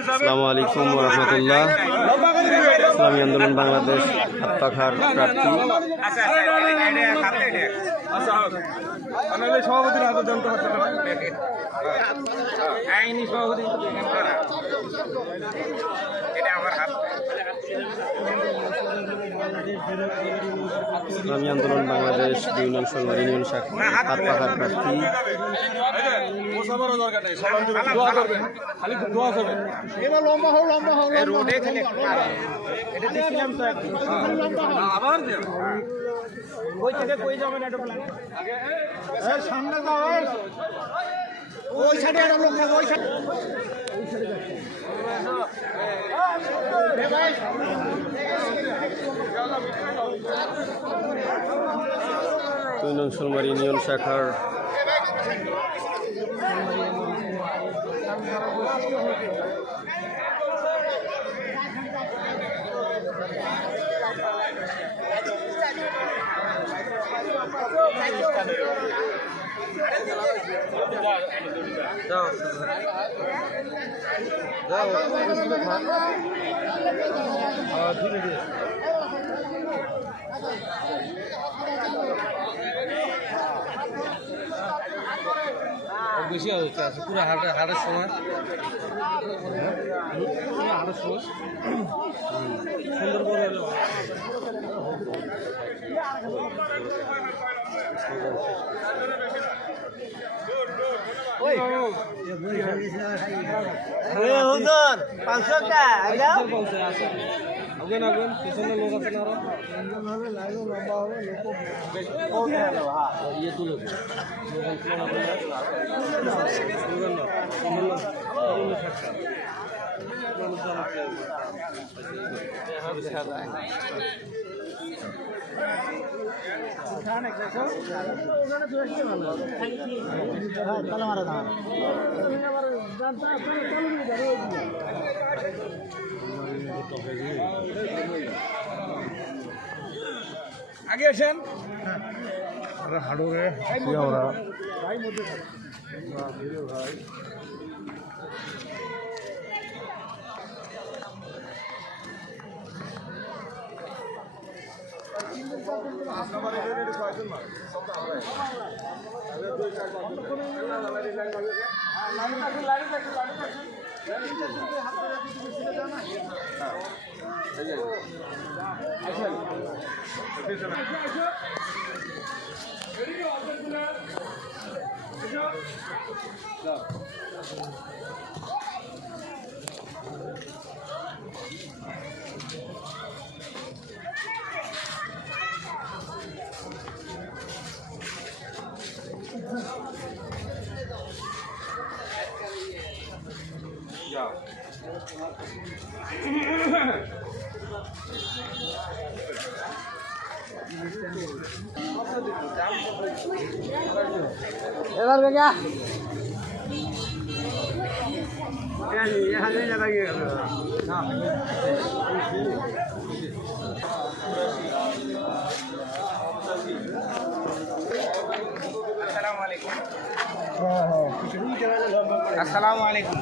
আসসালামু আলাইকুম ওয়া রাহমাতুল্লাহ। ইসলামী আন্দোলন বাংলাদেশ হাত্তাখার প্রার্থী ইসলামী আন্দোলন বাংলাদেশ ইউনিয়ন সংঘ ইউনিয়ন শাখা হাত্তাখার প্রার্থী ইউনিয়ন সংঘ ইউনিয়ন শাখার বেশি হচ্ছে পুরো হাটের সময় হাটের সময় সুন্দর করে পিছনে লোক আছে না ইয়ে তুলে আগে আসেন হাড়ুরে ওরা ভাই এবার বেগা আসসালামু আলাইকুম।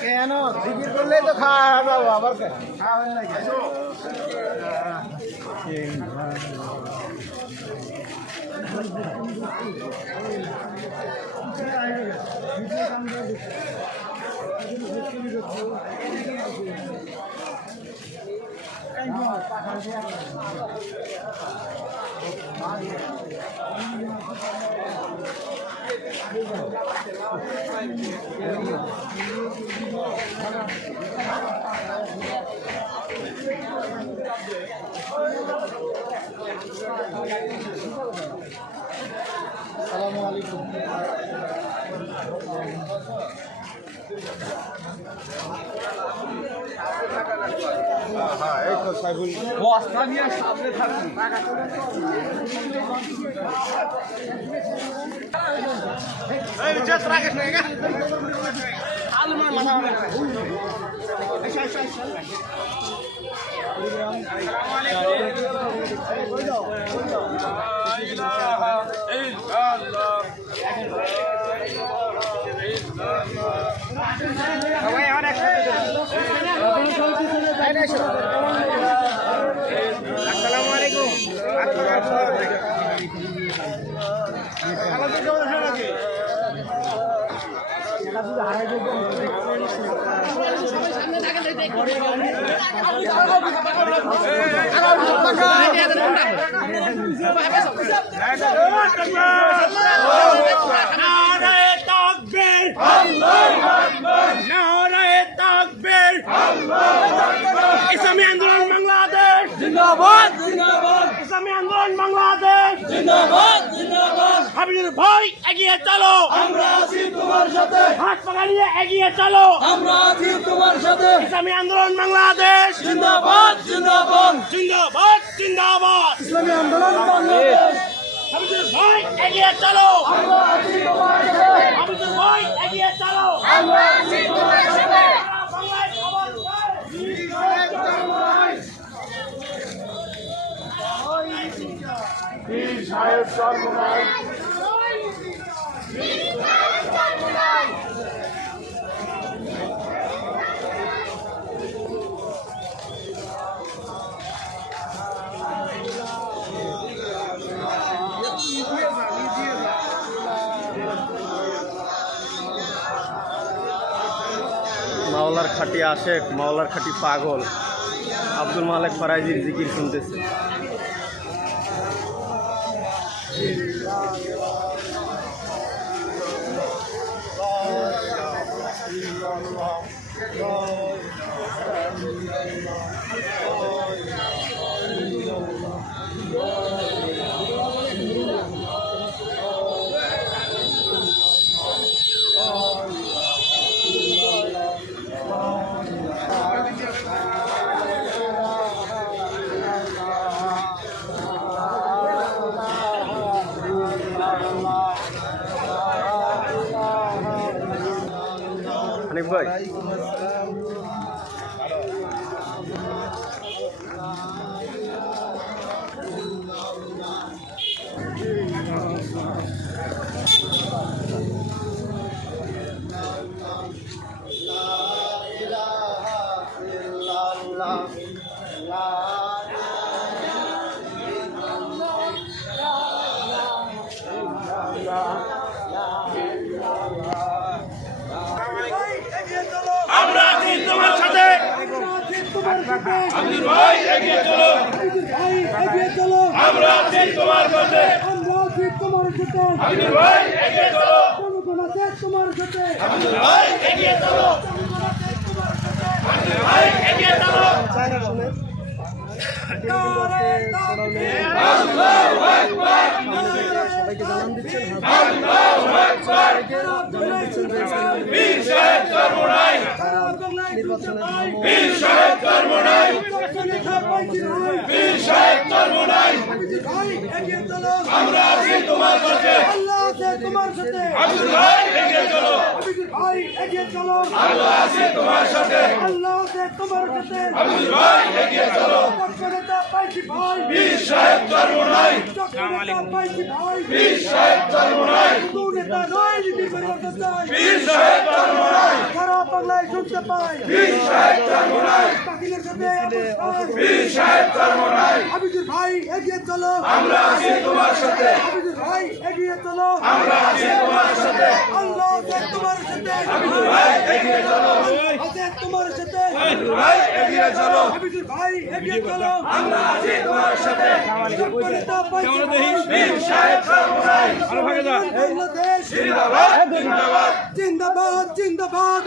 কেন জিকির করলেই তো খাওয়া যাবো আবার কেন খাওয়াবেন না আসসালামু আলাইকুম এই তো সাইবুল বস্তা নিয়ে সামনে থাকবি এই জাত রাখিস না একা আলমান মানা সবাই আর একসাথে আসসালামু আলাইকুম ইসলামী আন্দোলন বাংলাদেশ জিন্দাবাদ জিন্দাবাদ ইসলামী আন্দোলন বাংলাদেশ জিন্দাবাদ জিন্দাবাদ হাবিবুর ভাই এগিয়ে চলো আমরা আছি তোমার সাথে হাত পাকা নিয়ে এগিয়ে চলো আমরা আছি তোমার সাথে ইসলামী আন্দোলন বাংলাদেশ জিন্দাবাদ জিন্দাবাদ জিন্দাবাদ জিন্দাবাদ ইসলামী আন্দোলন বাংলাদেশ হাবিবুর ভাই এগিয়ে চলো আমরা আছি তোমার সাথে হাবিবুর ভাই এগিয়ে চলো আমরা আছি তোমার সাথে বাংলায় খবর মাওলার খাঁটি আশেক, মাওলার খাঁটি পাগল আব্দুল মালেক ফারাইজির জিকির শুনতেছে। হানিফ ভাই আমরা আছি তোমার সাথে আব্দুল ভাই এগিয়ে চলো এগিয়ে চলো আমরা আছি তোমার সাথে আমরা আছি তোমার সাথে আব্দুল ভাই এগিয়ে চলো জনগণ আছে তোমার সাথে আব্দুল ভাই এগিয়ে চলো আব্দুল ভাই এগিয়ে চলো আল্লাহু আকবার সবাইকে জানান দিচ্ছেন আল্লাহু আকবার বীর শহীদ করমুনাই বীর শহীদ করমুনাই বীর শহীদ করমুনাই আমরা আছি তোমার সাথে আব্দুল ভাই এগিয়ে চলো আল্লাহ আছে তোমার সাথে আব্দুল ভাই এগিয়ে চলো চরমোনাই পাইছি ভাই পীর সাহেব চরমোনাই শুধু নেতা নয় নীতি পরিবর্তন চাই পীর সাহেব চরমোনাই সারা বাংলায় শুনতে পাই পীর সাহেব চরমোনাই বাকিদের সাথে পীর সাহেব চরমোনাই হাবিজুর ভাই এগিয়ে চলো আমরা আছি তোমার সাথে হাবিজুর ভাই এগিয়ে চলো আমরা আছি তোমার সাথে আল্লাহ তোমার সাথে হাবিজুর ভাই এগিয়ে চলো আছে তোমার সাথে হাবিজুর ভাই এগিয়ে চলো হাবিজুর ভাই এগিয়ে চলো আমরা আছি তোমার সাথে পীর সাহেব চরমোনাই বাংলাদেশ জিন্দাবাদ জিন্দাবাদ জিন্দাবাদ জিন্দাবাদ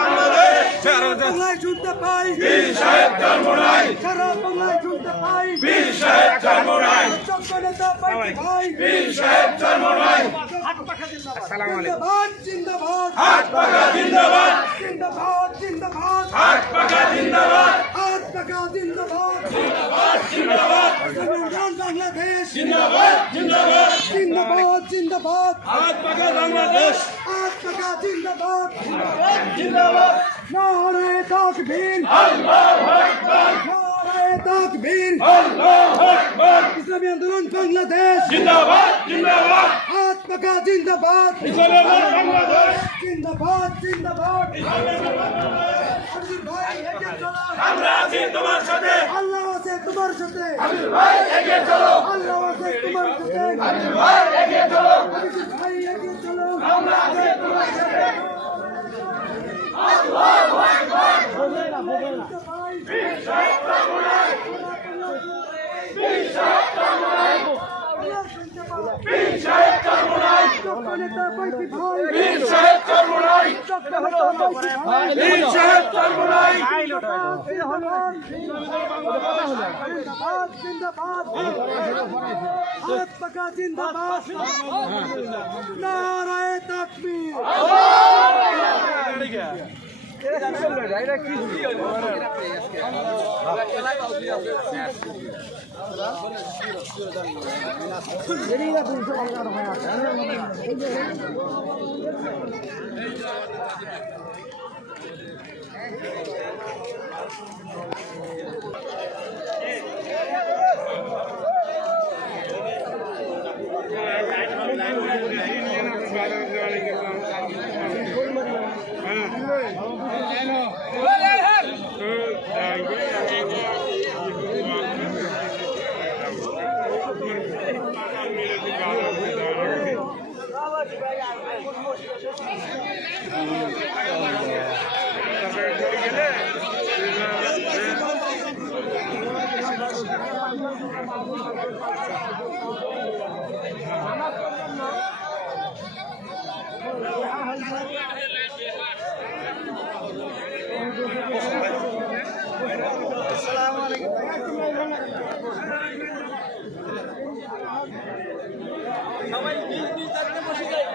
বাংলাদেশ সারা বাংলায় শুনতে পাই পীর সাহেব চরমোনাই সারা বাংলায় শুনতে পাই পীর সাহেব চরমোনাই নেতা পাইছি ভাই পীর সাহেব চরমোনাই জিন্দাবাদ জিন্দাবাদ হাত পাকা জিন্দাবাদ জিন্দাবাদ জিন্দাবাদ হাত পাকা জিন্দাবাদ হাত পাকা জিন্দাবাদ জিন্দাবাদ জিন্দাবাদ বাংলাদেশ জিন্দাবাদ জিন্দাবাদ জিন্দাবাদ জিন্দাবাদ হাত পাকা বাংলাদেশ হাত পাকা জিন্দাবাদ জিন্দাবাদ জিন্দাবাদ নারে তাকবীর আল্লাহু আকবার নারে তাকবীর আল্লাহু আকবার ইসলামী আন্দোলন বাংলাদেশ জিন্দাবাদ জিন্দাবাদ হাত পাকা জিন্দাবাদ ইসলামী আন্দোলন বাংলাদেশ জিন্দাবাদ জিন্দাবাদ আমরা আছি তোমার সাথে আল্লাহ আছে তোমার সাথে হাবিব ভাই এগিয়ে চলো আল্লাহ আছে তোমার সাথে হাবিব ভাই এগিয়ে চলো হাবিব ভাই এগিয়ে চলো আমরা আছি তোমার সাথে আল্লাহু আকবার পীর সাহেব চরমোনাই পীর সাহেব চরমোনাই পীর সাহেব চরমোনাই পীর সাহেব চরমোনাই পীর সাহেব চরমোনাই জিন্দাবাদ হাত পাকা জিন্দাবাদ নারায়ে তাকবীর সবাই 20 মিনিট বসে যায়